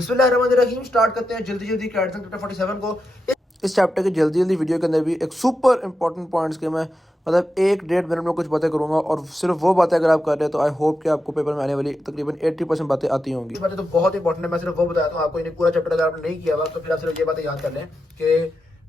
बिस्मिल्लाहिर्रहमानिर्रहीम। स्टार्ट करते हैं जल्दी जल्दी कैटसन चैप्टर 47 को। इस चैप्टर की जल्दी जल्दी वीडियो के अंदर भी एक सुपर इंपॉर्टेंट पॉइंट्स के मैं मतलब 1-1.5 मिनट में कुछ बातें करूंगा और सिर्फ वो बातें अगर आप कर रहे हैं तो आई होप कि आपको पेपर में आने वाली तकरीबन 80% बातें आती होंगी। बातें तो बहुत इंपॉर्टेंट है, मैं सिर्फ वो बताता हूँ आपको। इन्हें पूरा चैप्टर अगर आपने नहीं किया हुआ तो फिर आप सिर्फ ये बातें याद कर लें कि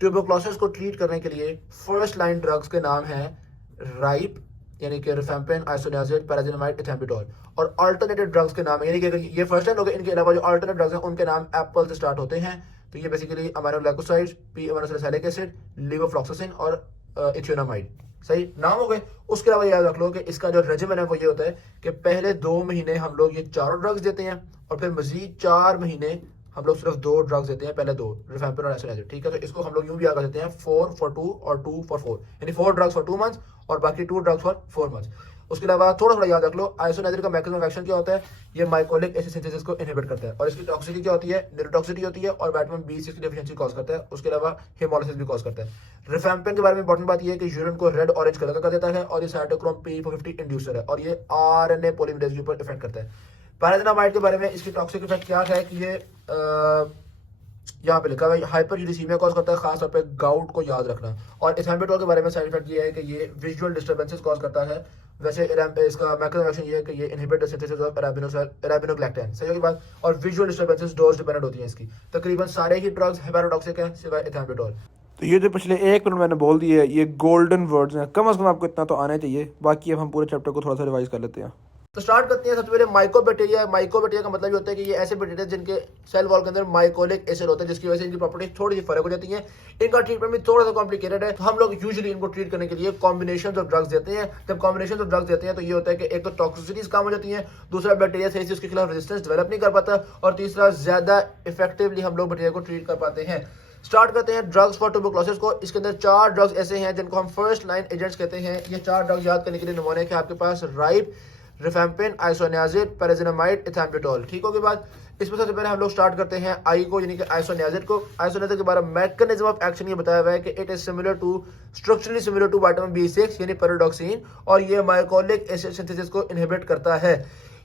ट्यूबरक्लोसिस को ट्रीट करने के लिए फर्स्ट लाइन ड्रग्स के नाम है राइप यानी कि रिफेम्पिन, आइसोनियाजिड, पैराजिनामाइड, इथेम्पिडोल। और अल्टरनेटिव ड्रग्स के नाम है, यानी कि अगर ये फर्स्ट लाइन हो गए, इनके अलावा जो अल्टरनेटिव ड्रग्स हैं उनके नाम एप्पल से स्टार्ट होते हैं। तो ये basically aminoglycosides, P aminosalicylic acid, levofloxacin और इथियोनामाइड। सही नाम हो गए। उसके अलावा याद रख लो कि इसका जो रेजिमेंट है वो ये होता है कि पहले 2 महीने हम लोग ये चारों ड्रग्स देते हैं और फिर मजीद 4 महीने हम लोग सिर्फ 2 ड्रग्स देते हैं, पहले 2 रिफेम्पिन और आइसोनियाजिड। ठीक है, तो इसको हम लोग यूं भी याद कर देते हैं 4 फॉर 2 और 2 फॉर 4, यानी 4 ड्रग्स फॉर 2 मंथ्स और बाकी 2 ड्रग्स फॉर 4 मंथ्स। उसके अलावा थोड़ा थोड़ा याद रख लो, आइसोनियाजिड का मैकेनिज्म ऑफ एक्शन क्या होता है, ये माइकोलिक एसिड सिंथेसिस को इनहिबिट करता है और इसकी टॉक्सिसिटी क्या होती है, न्यूरोटॉक्सिसिटी होती है और विटामिन B6 की डेफिशिएंसी कॉज करता है। उसके अलावा हेमोलिसिस भी कॉज करता है। रिफेम्पिन के बारे में इंपॉर्टेंट बात यह है कि यूरिन को रेड ऑरेंज कलर का कर देता है और ये साइटोक्रोम P450 इंड्यूसर है और ये RNA पॉलीमरेज के ऊपर इफेक्ट करता है। पैराजिनामाइड के बारे में इसकी टॉक्सिक इफेक्ट क्या है कि ये यहाँ पे लिखा हुआ है हाइपर यूरिसीमिया कॉज करता है, खासतौर पे गाउट को याद रखना। और इथेम्पिडोल के बारे में साइड इफेक्ट ये है कि ये विजुअल डिस्टर्बेंसेस कॉज करता है। वैसे इसका मैकेनिज्म एक्शन ये है कि ये इनहिबिट द सिंथेसिस ऑफ अराबिनोग्लैक्टन, सही होगी बात। और विजुअल डिस्टर्बेंसेस डोज डिपेंडेंट होती हैं इसकी। तकरीबन सारे ही ड्रग्स हेपेरोटॉक्सिक हैं सिवाय इथेम्पिडोल। तो ये जो पिछले 1 मिनट मैंने बोल दिए है, ये गोल्डन वर्ड्स हैं, कम से कम आपको इतना तो आना चाहिए। बाकी अब हम पूरे चैप्टर को थोड़ा सा रिवाइज कर लेते हैं। तो स्टार्ट करते हैं। सबसे पहले माइकोबैक्टीरिया। माइकोबैक्टीरिया का मतलब ये होता है कि ये ऐसे बैक्टीरिया जिनके सेल वॉल के अंदर माइकोलिक एसिड होता है, जिसकी वजह से इनकी प्रॉपर्टीज थोड़ी सी फर्क हो जाती हैं। इनका ट्रीटमेंट भी थोड़ा सा कॉम्प्लिकेटेड है। तो हम लोग यूजुअली इनको ट्रीट करने के लिए कॉम्बिनेशन ऑफ ड्रग्स देते हैं। जब कॉम्बिनेशन ऑफ ड्रग्स देते हैं तो ये होता है कि एक तो टॉक्सिसिटीज कम हो जाती है, दूसरा बैक्टीरिया सही से उसके खिलाफ रेजिस्टेंस डेवलप नहीं कर पाता और तीसरा ज्यादा इफेक्टिवली हम लोग बैक्टीरिया को ट्रीट कर पाते हैं। स्टार्ट करते हैं ड्रग्स फॉर ट्यूबरक्लोसिस को। इसके अंदर 4 ड्रग्स ऐसे हैं जिनको हम फर्स्ट लाइन एजेंट्स कहते हैं। ये 4 ड्रग्स याद करने के लिए नमूने के आपके पास राइप, रिफेम्पिन, आइसोनियाजिड, पैराजिनामाइड, इथेम्पिडोल। ठीक होगी बात। इसमें सबसे पहले हम लोग स्टार्ट करते हैं आई को, यानी कि आइसोनियाजिड को। आइसोनियाजिड के बारे में मैकेनिज्म ऑफ एक्शन ये बताया हुआ है कि it is similar to structurally similar to vitamin B6 यानी पैराडॉक्सिन और ये माइकोलिक एसिड सिंथेसिस को इनहिबिट करता है।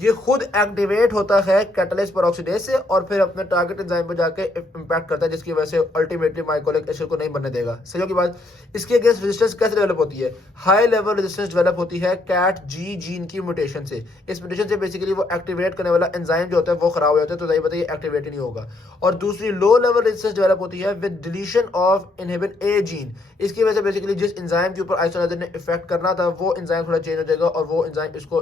ये खुद एक्टिवेट होता है कैटालिस्ट पेरोक्सीडेज से और फिर अपने टारगेट एंजाइम पर जाके इंपैक्ट करता है, जिसकी वजह से अल्टीमेटली माइकोलिक एसिड को नहीं बनने देगा। सही की बात। इसके अगेंस्ट रेजिस्टेंस कैसे डेवलप होती है, हाई लेवल रेजिस्टेंस डेवलप होती है CAT-G जीन की म्यूटेशन से। इस म्यूटेशन से बेसिकली वो एक्टिवेट करने वाला एंजाइम जो होता है वो खराब हो जाता है, तो सही बताइए एक्टिवेट ही नहीं होगा। और दूसरी लो लेवल रेजिस्टेंस डेवलप होती है with deletion of inhibin A gene. इसकी वजह से बेसिकली जिस एंजाइम के ऊपर आइसोनियाजिड ने इफेक्ट करना था वो एंजाइम थोड़ा चेंज हो जाएगा और वो एंजाइम इसको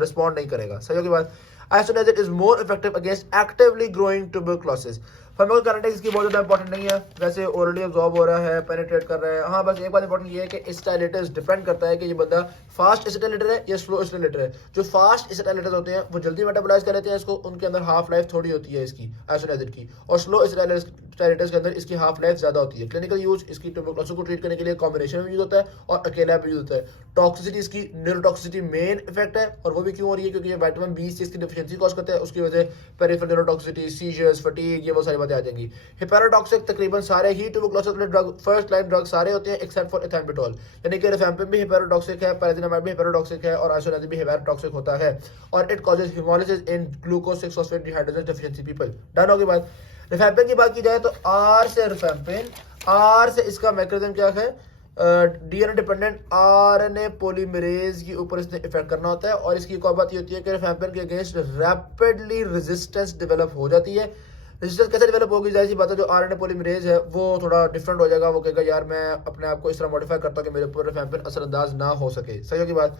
रिस्पॉन्ड नहीं करेगा। सही की बात। Isoniazid is more effective against actively growing tuberculosis. Pharmacokinetics इसकी बहुत ज्यादा इंपॉर्टेंट नहीं है, वैसे ओरली अब्सॉर्ब हो रहा है, पेनिट्रेट कर रहा है। हाँ बस एक बात इंपॉर्टेंट ये है कि एसिटाइलेटर्स डिपेंड करता है कि ये बंदा फास्ट एसिटाइलेटर है या स्लो एसिटाइलेटर है। जो फास्ट एसिटाइलेटर्स होते हैं वो जल्दी मेटाबोलाइज कर लेते हैं इसको, उनके अंदर हाफ लाइफ थोड़ी होती है इसकी आइसोनियाजिड की, और स्लो एसिटाइलेटर्स के अंदर इसकी हाफ लाइफ ज्यादा होती है। क्लिनिकल यूज इसकी ट्यूबरक्लोसिस को ट्रीट करने के लिए कॉम्बिनेशन में यूज होता है और अकेला भी यूज होता है। टॉक्सिसिटी इसकी न्यूरोटॉक्सिसिटी मेन इफेक्ट है और वो भी क्यों हो रही है, क्योंकि ये विटामिन B6 की डेफिशिएंसी कॉज करता है। उसकी वजह से पेरिफेरल न्यूरोटॉक्सिसिटी, सीजर्स, फटीग, ये वो सारी बातें आ जाएंगी। हेपेरोटॉक्सिक तकरीबन सारे ही ट्यूबरक्लोसिस वाले ड्रग फर्स्ट लाइन ड्रग सारे होते हैं एक्सेप्ट फॉर इथेम्पिडोल, यानी कि रिफेम्पिन भी हेपेरोटॉक्सिक है, पैराजिनामाइड भी हेपेरोटॉक्सिक है और आइसोनियाजिड भी हेपेरोटॉक्सिक होता है और it causes haemolysis in glucose 6-फॉस्फेट डिहाइड्रोजन डेफिशिएंसी पीपल। डन होगी बात। रिफेम्पिन की बात की जाए तो R से रिफेम्पिन, R से इसका मैकेनिज्म क्या है, DNA डिपेंडेंट RNA पॉलीमरेज के ऊपर इसने इफेक्ट करना होता है और इसकी एक और बात ये होती है कि रिफेम्पिन के अगेंस्ट रैपिडली रेजिस्टेंस डेवलप हो जाती है। रेजिस्टेंस कैसे डेवलप होगी, जाहिर सी बात है जो RNA पॉलीमरेज है वो थोड़ा डिफरेंट हो जाएगा। वो कहेगा यार मैं अपने आप को इस तरह मॉडिफाई करता हूं कि मेरे ऊपर रिफेम्पिन असरअंदाज ना हो सके। सही होगी बात।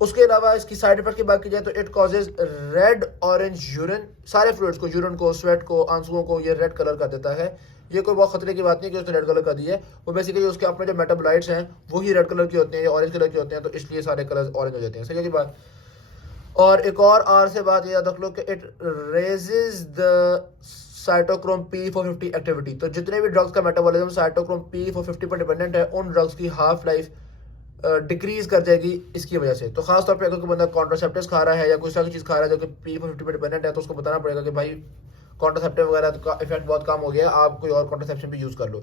उसके अलावा इसकी साइड इफेक्ट की बात की जाए तो it causes red orange urine, सारे फ्लूइड्स को, यूरिन को, स्वेट को, आंसुओं को ये रेड कलर कर देता है। ये कोई बहुत खतरे की बात नहीं कि उसने रेड कलर कर दी है, वो बेसिकली उसके अपने जो मेटाबोलाइट्स हैं वही रेड कलर के होते हैं या ऑरेंज कलर के होते हैं, तो इसलिए सारे कलर ऑरेंज हो जाते हैं। सही की बात। और एक और R से बात याद रख लो कि it raises the cytochrome P450 activity. तो जितने भी ड्रग्स का मेटाबॉलिज्म साइटोक्रोम P450 पर डिपेंडेंट है उन ड्रग्स की हाफ लाइफ डिक्रीज कर जाएगी इसकी वजह से। तो खासतौर पे अगर कोई बंदा कॉन्ट्रासेप्टिव्स खा रहा है या कोई सारी चीज़ खा रहा है जो कि P450 पे डिपेंडेंट है तो उसको बताना पड़ेगा कि भाई कॉन्ट्रासेप्टिव वगैरह का इफेक्ट बहुत कम हो गया, आप कोई और कॉन्ट्रासेप्शन भी यूज़ कर लो।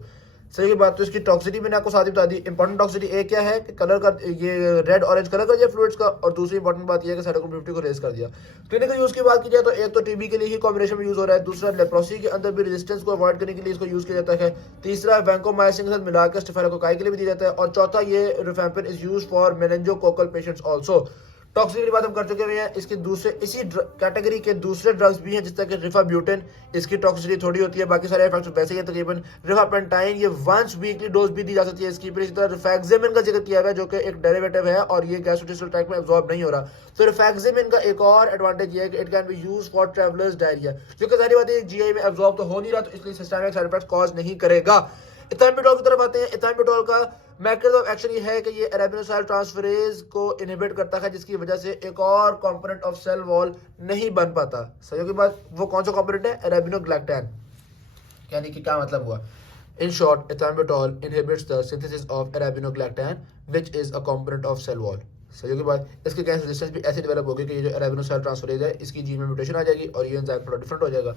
सही की बात। तो इसकी टॉक्सिटी मैंने आपको साथ ही बता दी। इंपॉर्टेंट टॉक्सिटी एक क्या है कि कलर का ये रेड ऑरेंज कलर कर दिया फ्लूइड्स का, और दूसरी इंपॉर्टेंट बात ये है कि साइटोक्रोम P50 को रेज कर दिया। क्लिनिकल यूज की बात की जाए तो एक तो टीबी के लिए ही कॉम्बिनेशन में यूज हो रहा है, दूसरा लेप्रोसी के अंदर भी रेजिस्टेंस को अवॉइड करने के लिए इसको यूज किया जाता है, तीसरा वैंकोमाइसिन के साथ मिलाकर स्टेफिलोकोकाई के लिए भी दिया जाता है, और चौथा ये rifampin is use for meningococcal patients also. Toxicity की बात हम कर चुके हुए हैं। इसके दूसरे इसी कैटेगरी के दूसरे ड्रग्स भी हैं, जिस तरह के रिफाब्यूटेन, इसकी टॉक्सिसिटी थोड़ी होती है, बाकी सारे इफेक्ट्स वैसे ही है तकरीबन। रिफापेंटाइन ये वंस वीकली डोज भी दी जा सकती है इसकी। फिर इसी तरह रिफैक्सिमिन का जिक्र किया गया जो कि एक डेरिवेटिव है और ये गैस्ट्रोइंटेस्टाइनल ट्रैक्ट में एब्जॉर्ब नहीं हो रहा। तो रिफैक्सिमिन का एक और एडवांटेज ये है कि it can be used for travellers diarrhoea, जो कि सारी बातें जीआई में एब्जॉर्ब तो हो नहीं रहा, तो इसलिए सिस्टमिक साइड इफेक्ट्स कॉज नहीं करेगा। इथैम्बुटोल की तरफ आते हैं। इथैम्बुटोल का मैकेनिज्म ऑफ एक्शन ये है कि ये अरेबिनोसाइल ट्रांसफरेज को इनहिबिट करता है, जिसकी वजह से एक और कंपोनेंट ऑफ सेल वॉल नहीं बन पाता। सही की बात। वो कौन सा कंपोनेंट है? अरेबिनोग्लैक्टैन। यानी कि क्या मतलब हुआ? In short, ethambutol inhibits the synthesis of arabinogalactan which is a component of cell wall. सही की बात। इसके कैंसर रेजिस्टेंस भी ऐसे डेवलप होगी कि ये जो अरेबिनोसाइल ट्रांसफरेज है इसकी जीन में म्यूटेशन आ जाएगी और ये एंजाइम थोड़ा डिफरेंट हो जाएगा।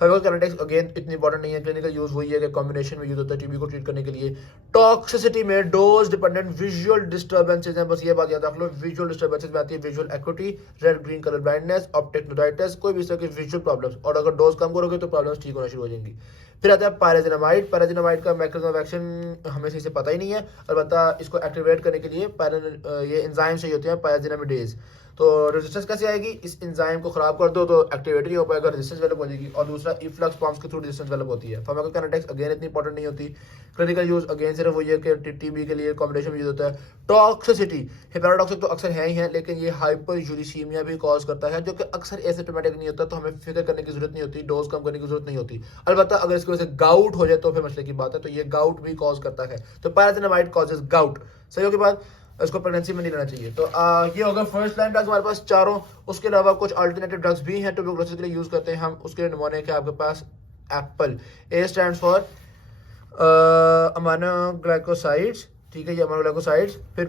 फार्माकोकाइनेटिक्स अगेन इतनी इंपॉर्टेंट नहीं है। क्लिनिकल यूज वही है कि कॉम्बिनेशन में यूज होता है टीबी को ट्रीट करने के लिए। टॉक्सिसिटी में डोज डिपेंडेंट विजुअल डिस्टर्बेंसेज हैं, बस ये बात याद रख लो। विजुअल डिस्टर्बेंसेज में आती है visual acuity, red green colour blindness, optic neuritis, कोई भी इस तरह की विजुअल प्रॉब्लम्स, और अगर डोज कम करोगे तो प्रॉब्लम्स ठीक होना शुरू हो जाएंगी। फिर आता है पायराजिनामाइड। पायराजिनामाइड का मैकेनिज्म ऑफ एक्शन हमें सही से पता ही नहीं है, अलबत्ता इसको एक्टिवेट करने के लिए ये एंजाइम चाहिए होते हैं पायराजिनामिडेज। तो रेजिस्टेंस कैसे आएगी? इस एंजाइम को खराब कर दो तो एक्टिवेट नहीं हो पाएगा, रेजिस्टेंस डेवलप हो जाएगी। और दूसरा इफ्लक्स पम्प्स के थ्रू रेजिस्टेंस डेवलप होती है। फार्माकोकाइनेटिक्स अगेन इतनी इंपॉर्टेंट नहीं होती। क्लिनिकल यूज अगेन सिर्फ वही है कि टीबी के लिए कॉम्बिनेशन में यूज होता है। टॉक्सिसिटी, हेपेटोटॉक्सिक तो अक्सर है ही है, लेकिन ये हाइपर यूरिसीमिया भी कॉज करता है, जो कि अक्सर एसिम्प्टोमेटिक नहीं होता, तो हमें फिक्र करने की जरूरत नहीं होती, डोज कम करने की जरूरत नहीं होती। अलबत्ता अगर इसकी वजह से गाउट हो जाए तो फिर मसले की बात है, तो ये गाउट भी कॉज करता है। तो पायराजिनामाइड कॉजेज गाउट। सही हो के बाद इसको प्रेगनेंसी में नहीं लेना चाहिए। तो ये होगा फर्स्ट लाइन ड्रग्स हमारे पास चारों। उसके अलावा कुछ अल्टरनेटिव ड्रग्स भी हैं ट्यूबरकुलोसिस के लिए यूज करते हैं हम। उसके नमूने के आपके पास apple, A stands for amino glycosides, ठीक है, ये अमाइनो ग्लाइकोसाइड्स। फिर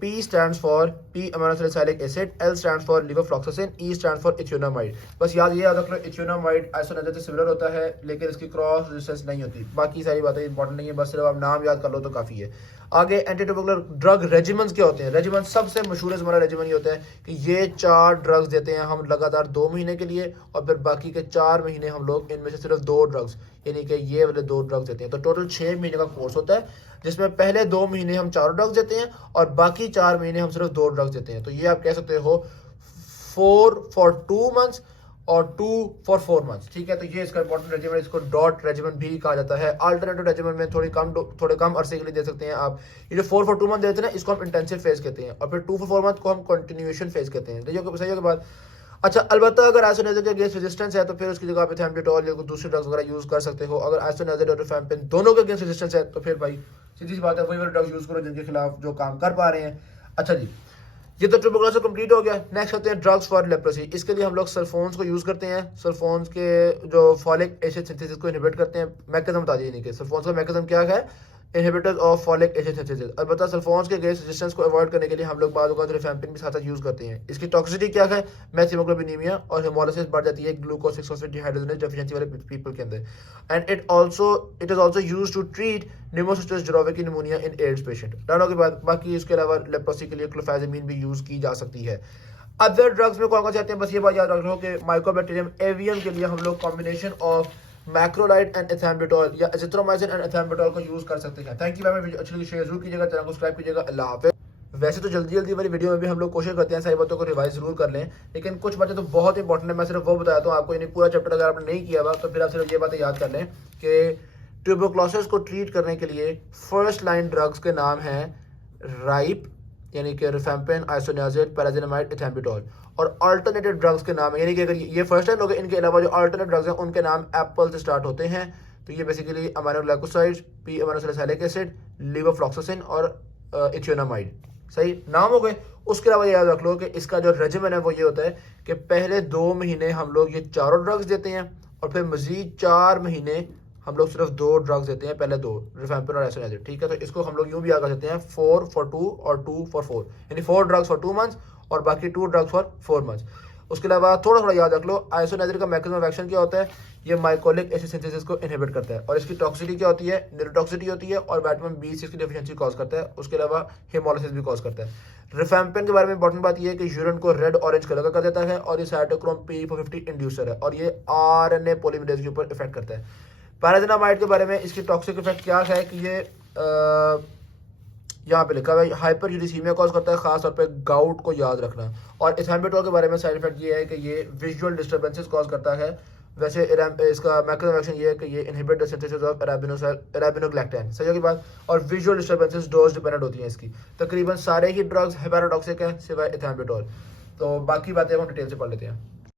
P stands for P aminosalicylic acid, L stands for levofloxacin, E stands for ethionamide. बस याद रख लो, इथियोनामाइड आइसोनियाजिड से सिमिलर होता है, लेकिन इसकी क्रॉस रेजिस्टेंस नहीं होती। बाकी सारी बातें इंपॉर्टेंट नहीं है, बस सिर्फ आप नाम याद कर लो तो काफी है। आगे एंटी ट्यूबरकुलर ड्रग रेजिमेंट्स क्या होते हैं? रेजिमेंट सबसे मशहूर हमारा रेजिमेंट ये होता है कि ये 4 ड्रग्स देते हैं हम लगातार 2 महीने के लिए, और फिर बाकी के 4 महीने हम लोग इनमें से सिर्फ 2 ड्रग्स, यानी कि ये वाले 2 ड्रग्स देते हैं। तो टोटल 6 महीने का कोर्स होता है, जिसमें पहले 2 महीने हम 4 ड्रग्स देते हैं और बाकी 4 महीने हम सिर्फ 2 ड्रग्स देते हैं। तो ये आप कह सकते हो 4 for 2 months और 2 for 4 months, ठीक है। तो ये इसका इंपॉर्टेंट रेजिमेंट, इसको डॉट रेजिमेंट भी कहा जाता है। अल्टरनेटिव रेजिमेंट में थोड़े कम अरसे के लिए दे सकते हैं आप। ये जो 4 for 2 months देते हैं ना, इसको हम इंटेंसिव फेज कहते हैं, और फिर 2 for 4 months को हम कंटिन्यूएशन फेज कहते हैं। तो सही के बाद अच्छा, अलबत्ता अगर आइसोनियाजिड के अगेंस्ट रेजिस्टेंस है तो फिर उसकी जगह पे थियोमेटिडोल या दूसरे ड्रग्स वगैरह यूज कर सकते हो। अगर आइसोनियाजिड और रिफैम्पिन दोनों के अगेंस्ट रेजिस्टेंस है तो फिर भाई सीधी सी बात है, वही वाले ड्रग्स यूज करो जिनके खिलाफ जो काम कर पा रहे हैं। अच्छा जी, ये तो ट्यूबरकुलोसिस कंप्लीट हो गया। नेक्स्ट होते हैं ड्रग्स फॉर लेप्रोसी। इसके लिए हम लोग सल्फोन्स को यूज करते हैं। सल्फोन्स के जो फॉलिक एसिड सिंथेसिस को इनहिबिट करते हैं। मैकेनिज्म बता दीजिए कि सल्फोन्स का मैकेनिज्म क्या है? Inhibitors of folic acid synthesis. अलबत्ता सल्फोन्स के अगेंस्ट रेजिस्टेंस को अवॉइड करने के लिए हम लोग बाद में रिफैम्पिन भी साथ यूज करते हैं। इसकी टॉक्सिसिटी क्या है? मेथियोग्लोबिनीमिया और हेमोलिसिस बढ़ जाती है ग्लूकोज 6 डिहाइड्रोजनेज डेफिशिएंसी वाले पीपल के अंदर। And it is also used to treat pneumocystis jirovecii pneumonia in AIDS patient. डनो के बाद बाकी इसके अलावा लेप्रोसी के लिए क्लोफेज़ामिन भी यूज की जा सकती है। अदर ड्रग्स में कौन कौन से आते हैं? बस ये बात याद रख लो कि माइकोबैक्टीरियम एवियम के लिए हम लोग कॉम्बिनेशन ऑफ मैक्रोलाइड एंड एथैम्बुटोल या एजिथ्रोमाइसिन एंड एथैम्बुटोल को यूज कर सकते हैं। Thank you very much. अच्छी लगी शेयर जरूर कीजिएगा, चैनल को सब्सक्राइब कीजिएगा। अल्लाह हाफिज़। वैसे तो जल्दी वाली वीडियो में भी हम लोग कोशिश करते हैं सारी बातों को रिवाइज जरूर कर लें, लेकिन कुछ बातें तो बहुत इंपॉर्टेंट है, मैं सिर्फ वो बताता हूँ आपको। यानी पूरा चैप्टर अगर आपने नहीं किया हुआ तो फिर आप सिर्फ ये बातें याद कर लें कि ट्यूबरकुलोसिस को ट्रीट करने के लिए फर्स्ट लाइन ड्रग्स के नाम हैं राइप, यानी कि रिफैम्पिन, आइसोनियाजिड, पैराजिनामाइड, एथैम्बुटोल। और अल्टरनेटिव ड्रग्स के नाम है, यानी कि अगर ये फर्स्ट लाइन हो गए, इनके अलावा जो अल्टरनेटिव ड्रग्स हैं उनके नाम एप्पल से स्टार्ट होते हैं। तो ये basically aminoglycosides, P aminosalicylic acid, levofloxacin और इथियोनामाइड। सही नाम हो गए। उसके अलावा याद रख लो कि इसका जो रेजिमेंट है वो ये होता है कि पहले 2 महीने हम लोग ये चारों ड्रग्स देते हैं और फिर मजीद 4 महीने हम लोग सिर्फ 2 ड्रग्स देते हैं, पहले 2 रिफैम्पिन और आइसोनियाजिड, ठीक है। तो इसको हम लोग यूं भी याद कर सकते हैं 4 for 2 और 2 for 4, यानी 4 ड्रग्स फॉर 2 months और बाकी 2 ड्रग्स फॉर 4 months। उसके अलावा थोड़ा थोड़ा याद रख लो, आइसोनियाजिन का मैकेनिज्म ऑफ एक्शन क्या होता है, ये माइकोलिक एसिड सिंथेसिस को इनहिबिट करता है, और इसकी टॉक्सिसिटी क्या होती है, न्यूरोटॉक्सिसिटी होती है, और विटामिन B6 की डेफिशिएंसी कॉज करता है, उसके अलावा हेमोलिसिस भी कॉज करता है। रिफैम्पिन के बारे में इंपॉर्टेंट बात यह है कि यूरिन को रेड ऑरेंज कलर का कर देता है, और ये साइटोक्रोम P450 इंड्यूसर है, और ये RNA पॉलीमरेज के ऊपर इफेक्ट करता है। पैराजिनामाइड के बारे में इसकी टॉक्सिक इफेक्ट क्या है कि ये यहाँ पे लिखा हुआ है हाइपर यूरिसीमिया कॉज करता है, खास तौर पे गाउट को याद रखना। और इथैम्बुटोल के बारे में साइड इफेक्ट ये है कि ये विजुअल डिस्टर्बेंसेस कॉज करता है। वैसे इसका मैकेनिज्म ऑफ एक्शन ये है कि ये इनहिबिट द सिंथेसिस ऑफ अराबिनोग्लैक्टन, सही होगी बात। और विजुअल डिस्टर्बेंसेस डोज डिपेंडेंट होती हैं इसकी। तकरीबन सारे ही ड्रग्स हेपेरोटॉक्सिक हैं सिवाय इथैम्बुटोल। तो बाकी बातें हम डिटेल से पढ़ लेते हैं।